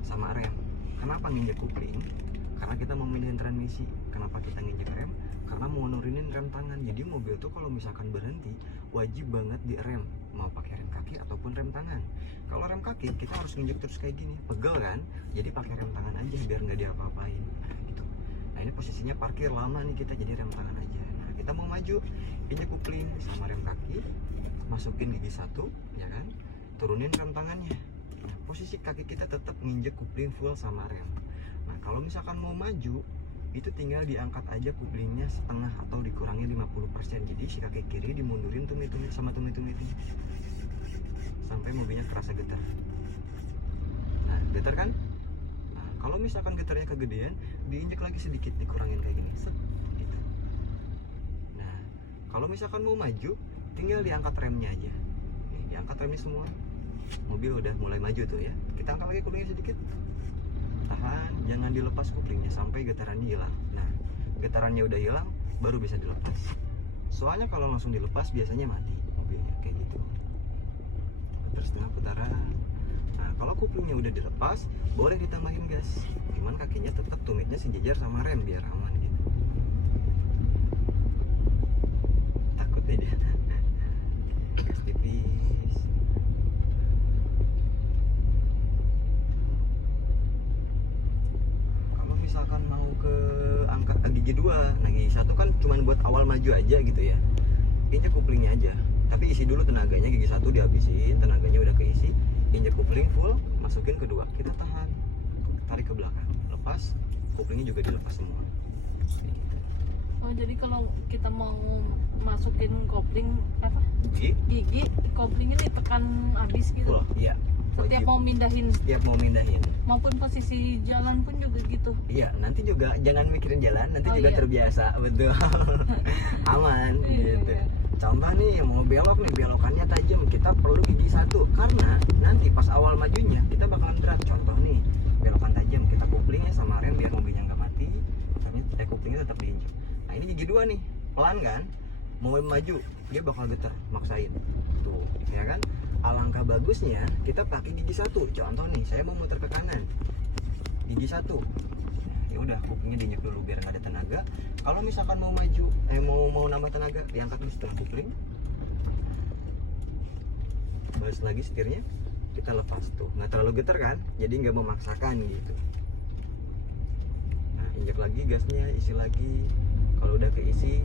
sama rem. Kenapa nginjek kupling? Karena kita mau mindahin transmisi. Kenapa kita nginjek rem? Karena mau nurunin rem tangan. Jadi mobil tuh kalau misalkan berhenti wajib banget di rem, mau pakai rem kaki ataupun rem tangan. Kalau rem kaki kita harus nginjek terus kayak gini, pegel kan? Jadi pakai rem tangan aja biar nggak diapa-apain. Nah gitu. Nah ini posisinya parkir lama nih kita, jadi rem tangan aja. Nah kita mau maju, injek kupling sama rem kaki, masukin gigi satu, ya kan? Turunin rem tangannya. Nah, posisi kaki kita tetap nginjek kupling full sama rem. Nah kalau misalkan mau maju, itu tinggal diangkat aja kuplingnya setengah atau dikurangi 50%. Jadi si kaki kiri dimundurin tumit-tumit sama tumit-tumit sampai mobilnya kerasa getar. Nah getar kan? Nah kalau misalkan getarnya kegedean, diinjek lagi sedikit, dikurangin kayak gini, set, gitu. Nah kalau misalkan mau maju, tinggal diangkat remnya aja. Nih, diangkat remnya semua, mobil udah mulai maju tuh ya. Kita angkat lagi kuplingnya sedikit, tahan, jangan dilepas kuplingnya sampai getarannya hilang. Nah getarannya udah hilang baru bisa dilepas, soalnya kalau langsung dilepas biasanya mati mobilnya kayak gitu. Terus setengah putaran. Nah kalau kuplingnya udah dilepas boleh ditambahin gas, cuman kakinya tetap tumitnya sejajar sama rem biar aman gitu. Takut deh dia. Gas tipis. Kalau misalkan mau ke angka gigi 2, nah gigi 1 kan cuman buat awal maju aja gitu ya, injek kuplingnya aja, tapi isi dulu tenaganya. Gigi 1 dihabisin, tenaganya udah keisi, injek kupling full, masukin kedua, kita tahan, tarik ke belakang, lepas, kuplingnya juga dilepas semua. Oh jadi kalau kita mau masukin kopling apa? Gigi koplingnya ditekan habis gitu. Full, iya. Setiap mau mindahin. Setiap mau mindahin. Maupun posisi jalan pun juga gitu. Iya, nanti juga jangan mikirin jalan, nanti Oh, juga iya. terbiasa, betul. Aman Iya, gitu. iya. Contoh nih mau belok nih, belokannya tajam, kita perlu gigi 1 karena nanti pas awal majunya kita bakalan berat. Contoh nih, belokan tajam, kita kuplingnya sama rem biar mobilnya nggak mati, makanya kuplingnya tetap diinjek. Nah ini gigi 2 nih, pelan kan, mau maju dia bakal getar, maksain tuh ya kan. Alangkah bagusnya kita pakai gigi 1. Contoh nih, saya mau muter ke kanan, gigi 1, ya udah kuplingnya diinjek dulu biar nggak ada tenaga. Kalau misalkan mau maju, mau nambah tenaga, diangkat dulu setengah kupling, balas lagi setirnya, kita lepas tuh, nggak terlalu getar kan, jadi nggak memaksakan gitu. Nah injek lagi gasnya, isi lagi. Kalau udah keisi,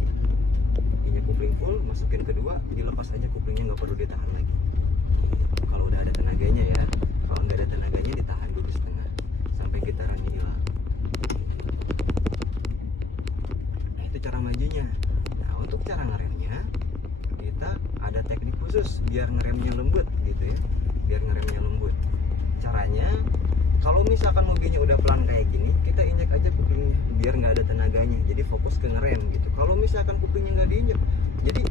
injek kupling full, masukin kedua, dilepas aja kuplingnya, nggak perlu ditahan lagi. Kalau udah ada tenaganya ya, kalau nggak ada tenaganya ditahan dulu setengah sampai getarannya hilang. Nah itu cara majunya. Nah untuk cara ngeremnya kita ada teknik khusus biar ngeremnya lembut gitu ya, biar ngeremnya lembut. Caranya kalau misalkan mobilnya udah pelan kayak gini, kita injek aja kuplingnya biar nggak ada tenaganya, jadi fokus ke ngerem gitu. Kalau misalkan kuplingnya nggak diinjek, jadi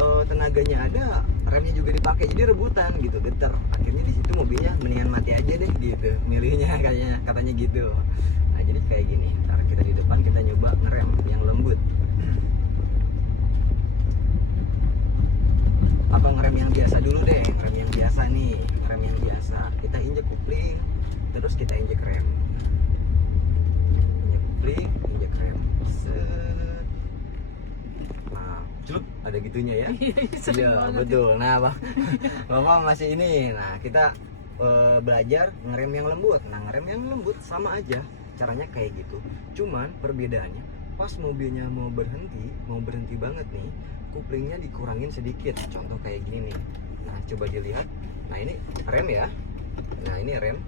tenaganya ada, remnya juga dipakai, jadi rebutan gitu, getar. Akhirnya di situ mobilnya mendingan mati aja deh gitu, milihnya katanya gitu. Nah jadi kayak gini, ntar kita di depan kita nyoba ngerem yang lembut. Apa ngerem yang biasa dulu deh, ngerem yang biasa nih, ngerem yang biasa. Kita injek kupling, terus kita injek rem. Injek kupling, injek rem. Set. Nah, celup, ada gitunya ya. Iya, betul. Nah, Bapak masih ini. Nah, kita belajar ngerem yang lembut. Nah, ngerem yang lembut sama aja, caranya kayak gitu. Cuman perbedaannya pas mobilnya mau berhenti banget nih, kuplingnya dikurangin sedikit. Contoh kayak gini nih. Nah, coba dilihat. Nah, ini rem ya. Nah, ini rem.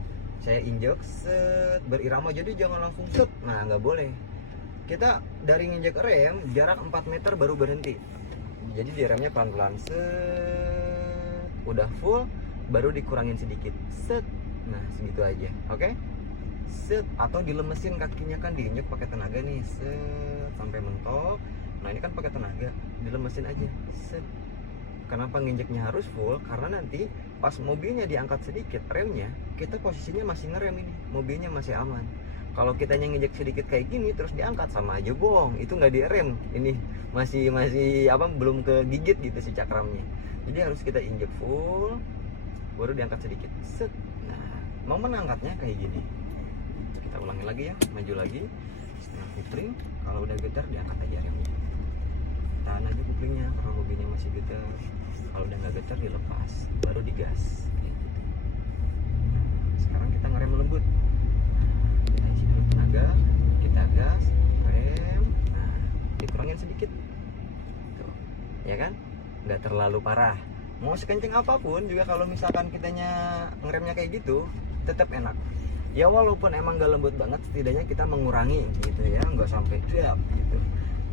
Saya injek set berirama, jadi jangan langsung set. Nah, nggak boleh. Kita dari nginjek rem jarak 4 meter baru berhenti. Jadi di remnya pelan-pelan set, udah full baru dikurangin sedikit set. Nah segitu aja, oke? Set, atau dilemesin kakinya kan, diinjek pakai tenaga nih set sampai mentok. Nah ini kan pakai tenaga, dilemesin aja set. Kenapa nginjeknya harus full? Karena nanti pas mobilnya diangkat sedikit remnya, kita posisinya masih ngerem, ini mobilnya masih aman. Kalau kita nginjek sedikit kayak gini terus diangkat, sama aja bohong, itu nggak direm, ini masih apa, belum kegigit gitu si cakramnya. Jadi harus kita injek full baru diangkat sedikit set. Nah Momen angkatnya kayak gini. Kita ulangi lagi ya, maju lagi, setengah putring. Kalau udah getar diangkat aja remnya. Tahan aja kuplingnya karena mobilnya masih getar. Kalau udah nggak getar dilepas, baru digas. Kayak gitu. Sekarang kita ngerem lembut. Kita isi dulu tenaga, kita gas, rem. Nah, dikurangin sedikit. Tuh, ya kan? Nggak terlalu parah. Mau sekenceng apapun juga kalau misalkan kitanya ngeremnya kayak gitu, tetap enak. Ya walaupun emang gak lembut banget, setidaknya kita mengurangi gitu ya, nggak sampai jap gitu.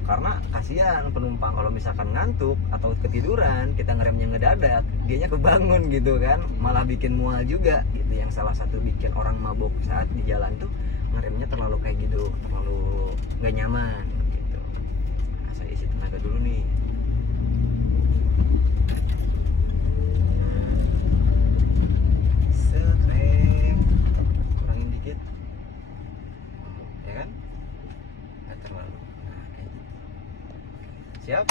Karena kasihan penumpang kalau misalkan ngantuk atau ketiduran, kita ngeremnya ngedadak, dianya kebangun gitu kan, malah bikin mual juga gitu. Yang salah satu bikin orang mabok saat di jalan tuh ngeremnya terlalu kayak gitu, terlalu nggak nyaman gitu. Nah, saya isi tenaga dulu nih. Sekreng, kurangin dikit, ya kan? Nggak terlalu. Nah, kayak gitu. Siap?